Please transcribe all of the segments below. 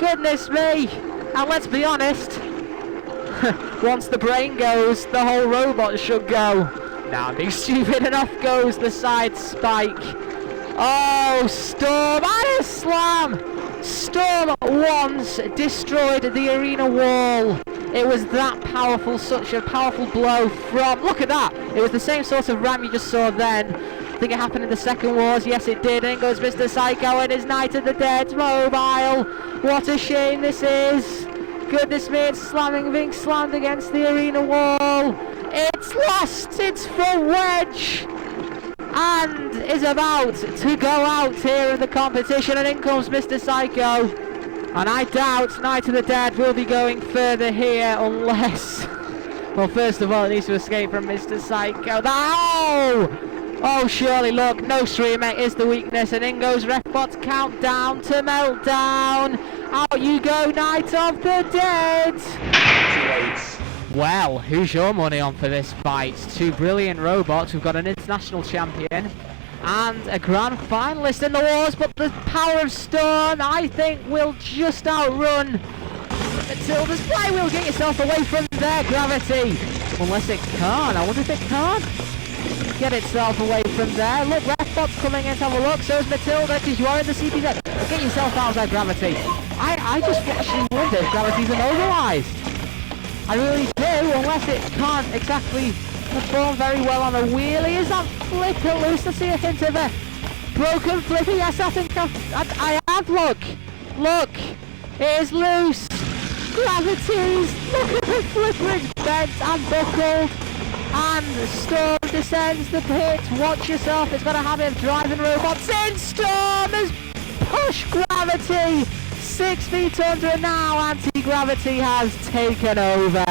Goodness me! And let's be honest, once the brain goes, the whole robot should go. Now I'm being stupid, and off goes the side spike. Oh, Storm and a slam! Storm once destroyed the arena wall. It was that powerful, such a powerful blow from... Look at that! It was the same sort of ram you just saw then. I think it happened in the second wars. Yes, it did. In goes Mr. Psycho and his Night of the Dead mobile. What a shame this is. Goodness me, it's being slammed against the arena wall. It's lost. It's for Wedge. And is about to go out here in the competition. And in comes Mr. Psycho. And I doubt Night of the Dead will be going further here unless... Well, first of all, it needs to escape from Mr. Psycho. Oh! Oh, surely, look, no streamer is the weakness. And in goes Refbot's countdown to meltdown. Out you go, Night of the Dead! Well, who's your money on for this fight? Two brilliant robots. We've got an international champion and a grand finalist in the wars, but the power of Storm, I think, will just outrun Matilda's flywheel. Get yourself away from there, Gravity. Unless it can't. I wonder if it can't get itself away from there. Look, Refbot's coming in to have a look. So is Matilda, because you are in the CPZ. Get yourself out there, Gravity. I just actually wonder if Gravity's immobilized. I really do, unless it can't exactly perform very well on a wheelie. Is that flipper loose? I see a hint of a broken flipper. Yes, I think I have. Look, it is loose. Gravities, look at the flipper, it's bent and buckled. And Storm descends the pit. Watch yourself, it's going to have him driving robots in. Storm has pushed Gravity 6 feet under. Now anti-gravity has taken over.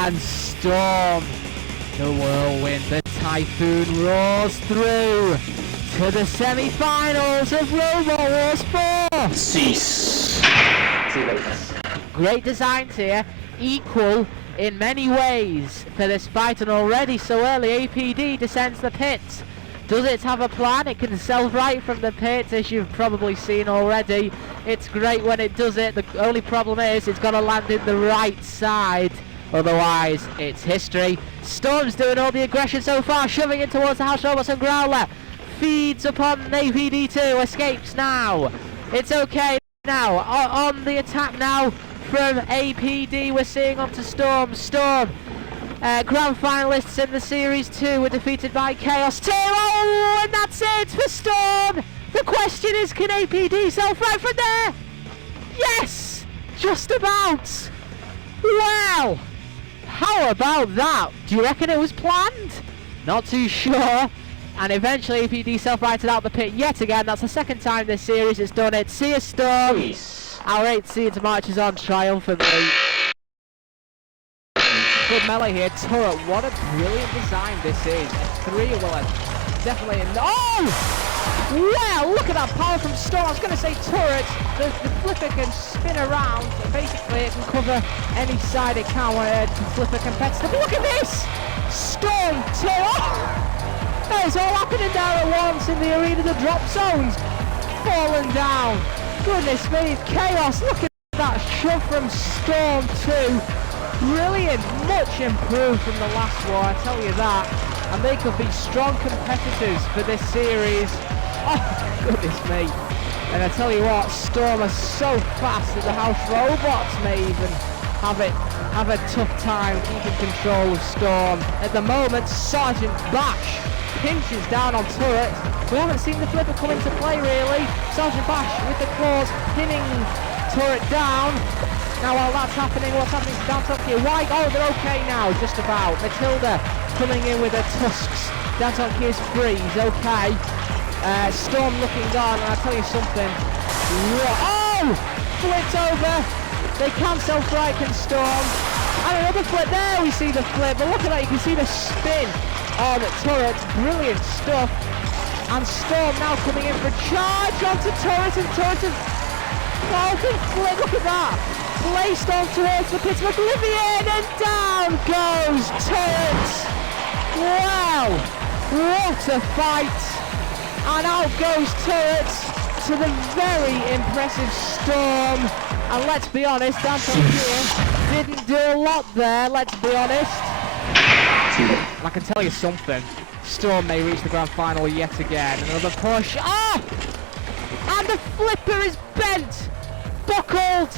And Storm, the whirlwind, the typhoon roars through to the semi-finals of Robot Wars 4. Cease. Great designs here, equal in many ways for this fight, and already so early APD descends the pit. Does it have a plan? It can self-right from the pit, as you've probably seen already. It's great when it does it. The only problem is it's got to land in the right side. Otherwise, it's history. Storm's doing all the aggression so far, shoving it towards the House Robots, and Growler feeds upon APD2, escapes now. It's okay now. On the attack now from APD, we're seeing onto Storm. Storm, grand finalists in the Series 2 were defeated by Chaos 2. Oh, and that's it for Storm. The question is, can APD self-right from there? Yes, just about. Well, how about that? Do you reckon it was planned? Not too sure. And eventually APD self-righted out the pit yet again. That's the second time this series has done it. See you, Storm. Peace. Our 8th seed marches on triumphantly. Good melee here. Turret, what a brilliant design this is. 3 well, definitely. Oh! Well, look at that power from Storm. I was going to say turret. The flipper can spin around. Basically, it can cover any side it can when the flipper competitor. But look at this! Storm turret. That is all happening there at once in the arena. The drop zones fallen down. Goodness me, Chaos. Look at that shove from Storm 2. Brilliant, much improved from the last war, I tell you that. And they could be strong competitors for this series. Oh, goodness me. And I tell you what, Storm are so fast that the House Robots may even have a tough time keeping control of Storm. At the moment, Sergeant Bash pinches down on turret. We haven't seen the flipper come into play really. Sergeant Bash with the claws pinning turret down. Now while that's happening, what's happening to Danton here? Why? Oh, they're okay now, just about. Matilda coming in with her tusks. Danton is free, he's okay. Storm looking on, and I'll tell you something. Oh! Flipped over. They can self-right, can Storm. And another flip. There we see the flip. But look at that, you can see the spin on the turret. Brilliant stuff. And Storm now coming in for a charge onto turret, and turret is... Falcon flip, look at that. Placed onto it, the pit of Oblivion, and down goes turret. Wow, what a fight. And out goes turret to the very impressive Storm. And let's be honest, Danton here didn't do a lot there, let's be honest. And I can tell you something, Storm may reach the grand final yet again. Another push. Oh! And the flipper is bent, buckled,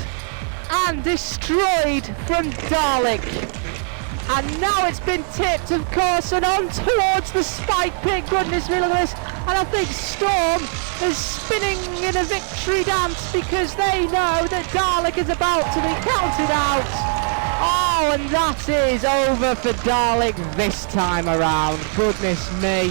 and destroyed from Dalrock. And now it's been tipped, of course, and on towards the spike pit. Goodness me, look at this. And I think Storm is spinning in a victory dance because they know that Dalrock is about to be counted out. Oh, and that is over for Dalrock this time around. Goodness me,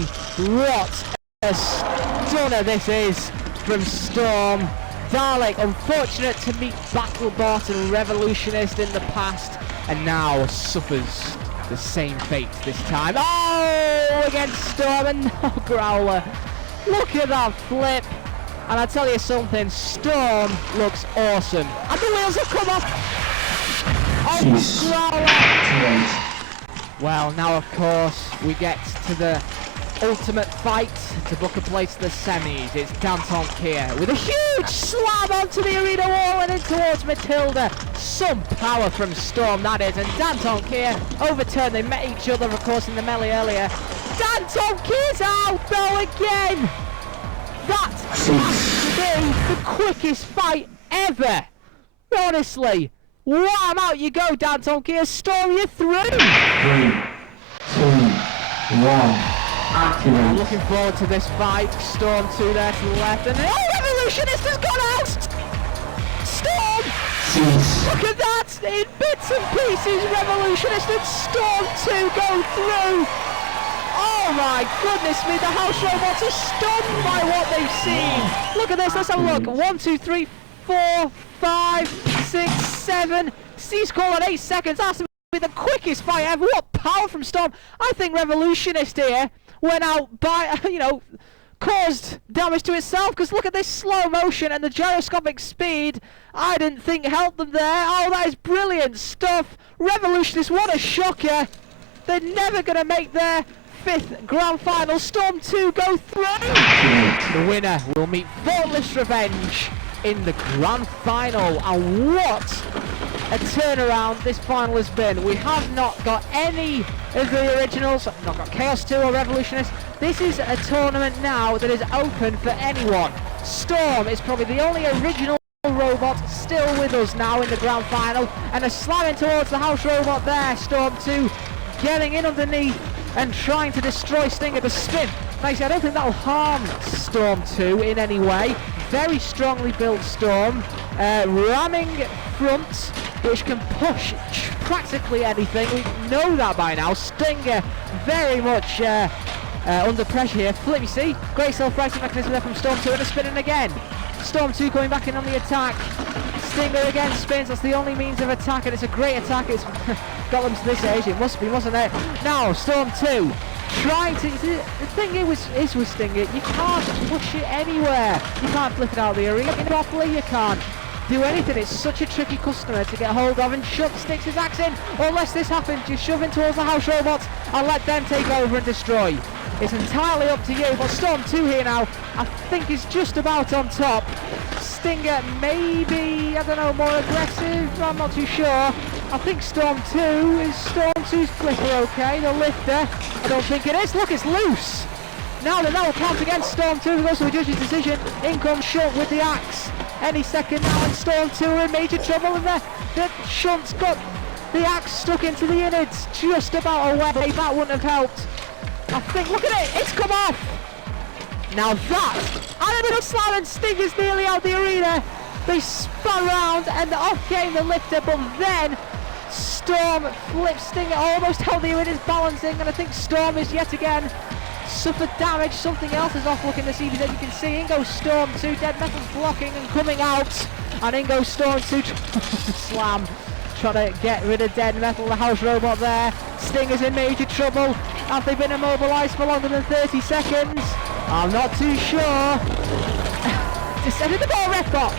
what a stunner this is from Storm. Dalrock, unfortunate to meet Battlebot and Revolutionist in the past, and now suffers the same fate this time. Oh, against Storm, and no Growler. Look at that flip. And I tell you something, Storm looks awesome. And the wheels have come off. Oh, Growler. Well, now of course we get to the ultimate fight to book a place to the semis. It's Danton here with a huge slam onto the arena wall and in towards Matilda. Some power from Storm, that is. And Danton here overturned. They met each other, of course, in the melee earlier. Danton Kier's out though again. That has to be the quickest fight ever. Honestly. Wham, out you go, Danton Kier. Storm, you're through. 3, 2, 1. I'm looking forward to this fight. Storm 2 there to the left, and oh, Revolutionist has gone out! Storm! Look at that! In bits and pieces, Revolutionist and Storm 2 go through! Oh my goodness me, the house robots are stunned by what they've seen! Look at this, let's have a look. 1, 2, 3, 4, 5, 6, 7. He's calling 8 seconds. That's to be the quickest fight ever. What power from Storm! I think Revolutionist here went out by, caused damage to itself, because look at this slow motion and the gyroscopic speed. I didn't think helped them there. Oh, that is brilliant stuff. Revolutionist, what a shocker. They're never going to make their 5th grand final. Storm 2 go through. The winner will meet Thoughtless Revenge in the grand final. And what a turnaround this final has been. We have not got any of the originals, not got Chaos 2 or Revolutionist. This is a tournament now that is open for anyone. Storm is probably the only original robot still with us now in the grand final, and a slamming towards the house robot there. Storm 2 getting in underneath and trying to destroy Stinger. The spin, nice. I don't think that'll harm Storm 2 in any way. Very strongly built Storm, ramming front, which can push practically anything. We know that by now. Stinger very much under pressure here. Flip, you see, great self-righting mechanism there from Storm 2, and a spinning again. Storm 2 coming back in on the attack. Stinger again spins. That's the only means of attack, and it's a great attack. It's got them to this age. It must be, mustn't it? Now Storm 2 trying to. The thing is with Stinger, you can't push it anywhere. You can't flip it out of the arena properly. You can't do anything. It's such a tricky customer to get hold of, and Shove sticks his axe in. Unless this happens, you shove in towards the house robots and let them take over and destroy. It's entirely up to you, but Storm 2 here now, I think is just about on top. Stinger maybe, I don't know, more aggressive, I'm not too sure. I think Storm 2 is Storm 2's flipper, okay, the lifter. I don't think it is. Look, it's loose. Now the no count against Storm 2, goes to a judge's decision. In comes Shunt with the axe. Any second now, and Storm 2 are in major trouble, and the Shunt's got the axe stuck into the innards, just about away. That wouldn't have helped. I think, look at it, it's come off! Now that, and a little slam, and Stinger's nearly out the arena. They spun around and off came the lifter, but then Storm flips Stinger, almost held the innards balancing, and I think Storm is yet again suffered damage. Something else is off looking this evening, as you can see. In goes Storm 2, Dead Metal's blocking and coming out, and in goes Storm 2, slam. Trying to get rid of Dead Metal, the house robot there. Stinger's in major trouble. Have they been immobilised for longer than 30 seconds? I'm not too sure. Descended the ball, Refbot.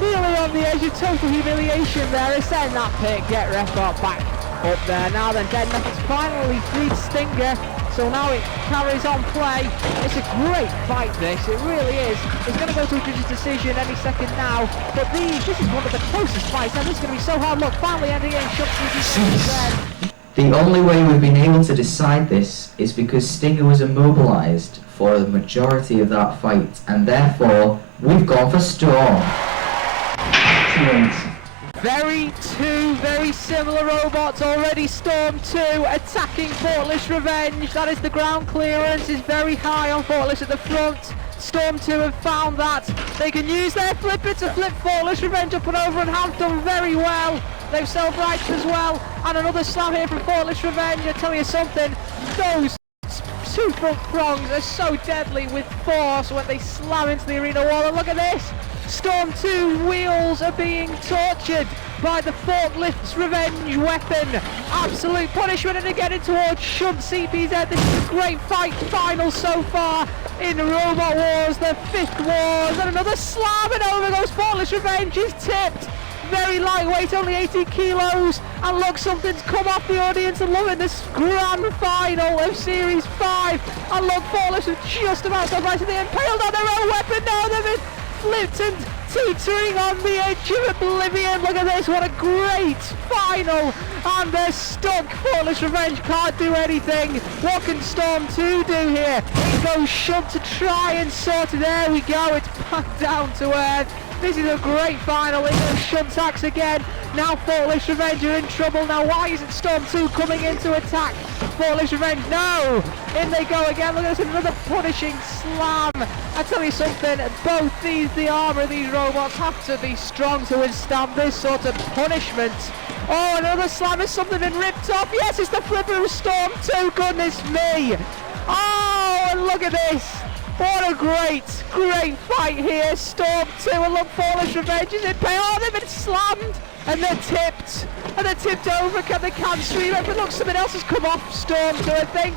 Nearly on the edge of total humiliation there. Ascend that pit, get Refbot back up there. Now then, Dead Metal's finally freed Stinger. So now it carries on play. It's a great fight, this. It really is. It's going to go to a judge's decision any second now. But this is one of the closest fights. And this is going to be so hard. Look, finally ending it in shots. The only way we've been able to decide this is because Stinger was immobilised for the majority of that fight, and therefore we've gone for Storm. Two very similar robots already. Storm 2 attacking Thoughtless Revenge. That is the ground clearance is very high on Thoughtless at the front. Storm 2 have found that they can use their flipper to flip Thoughtless Revenge up and over, and have done very well. They've self-righted as well, and another slam here from Thoughtless Revenge. I tell you something, those two front prongs are so deadly with force when they slam into the arena wall. And look at this, Storm 2 wheels are being tortured by the Thoughtless Revenge weapon. Absolute punishment, and again in towards Shunt CPZ. This is a great fight final so far in Robot Wars, the 5th Wars, and another slam, and over goes Thoughtless Revenge. Is tipped. Very lightweight, only 80 kilos, and look, something's come off the audience and loving this grand final of Series 5, and look, Thoughtless have just about got right to the impaled on their own weapon. Now they've been flipped and teetering on the edge of oblivion. Look at this, what a great final, and they're stuck. Thoughtless Revenge can't do anything. What can Storm 2 do here? It goes Shunt to try and sort it. There we go, it's back down to earth. This is a great final. It goes Shunt's axe again. Now Thoughtless Revenge are in trouble. Now why isn't Storm 2 coming in to attack Thoughtless Revenge? No! In they go again. Look at this, another punishing slam. I tell you something, both the armour of these robots have to be strong to withstand this sort of punishment. Oh, another slam. Has something been ripped off? Yes, it's the flipper of Storm 2. Goodness me. Oh, and look at this. What a great fight here. Storm 2, and look, Thoughtless Revenge is in pay. Oh, they've been slammed, and they're tipped. And they're tipped over. Can they stream it? But look, something else has come off Storm 2, I think.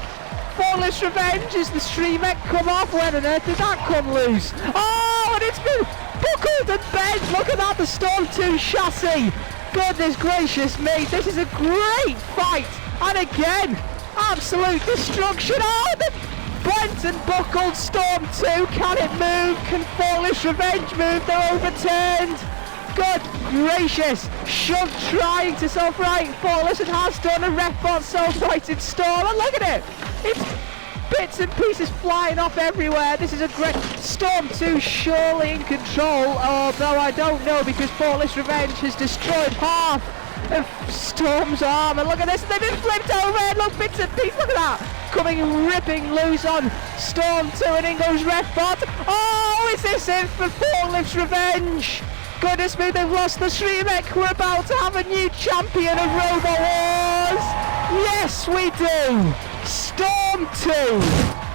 Thoughtless Revenge, is the stream mech come off? When on earth did that come loose? Oh, and it's been buckled and bent. Look at that, the Storm 2 chassis. Goodness gracious me, this is a great fight. And again, absolute destruction. Oh, the bent and buckled Storm 2, can it move? Can Thoughtless Revenge move? They're overturned. Good gracious, Shunt trying to self-right. Thoughtless and has done a ref-bot self-righted Storm, and look at it. It's bits and pieces flying off everywhere. This is a great Storm 2 surely in control, although I don't know, because Thoughtless Revenge has destroyed half of Storm's arm. And look at this, they've been flipped over, and look, bits and pieces, look at that, coming ripping loose on Storm 2, and in goes Refbot. Oh, is this it for Thoughtless Revenge? Goodness me, they've lost the Shremek. We're about to have a new champion of Robot Wars. Yes, we do. Storm 2,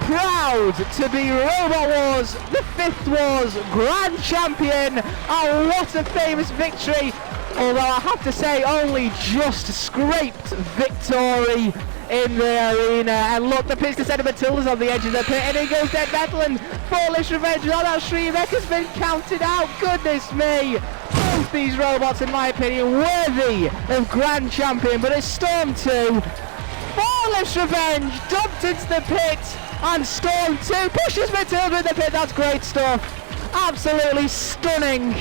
proud to be Robot Wars, the 5th Wars Grand Champion. Oh, what a famous victory. Although I have to say, only just scraped victory in the arena. And look, the Pistol Center Matilda's on the edge of the pit, and in goes Danton. Thoughtless Revenge on that Shremek has been counted out. Goodness me. Both these robots, in my opinion, worthy of Grand Champion. But it's Storm 2. Thoughtless Revenge dumped into the pit, and Storm 2 pushes Matilda in the pit. That's great stuff. Absolutely stunning.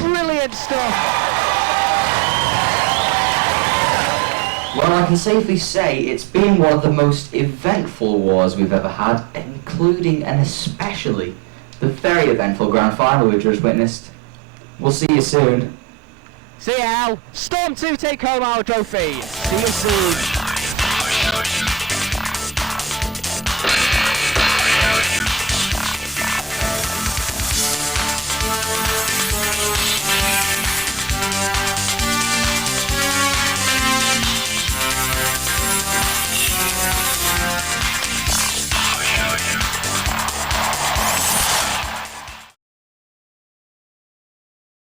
Brilliant stuff. Well, I can safely say it's been one of the most eventful wars we've ever had, including and especially the very eventful grand final we've just witnessed. We'll see you soon. See you, Al. Storm 2 take home our trophy. See you soon.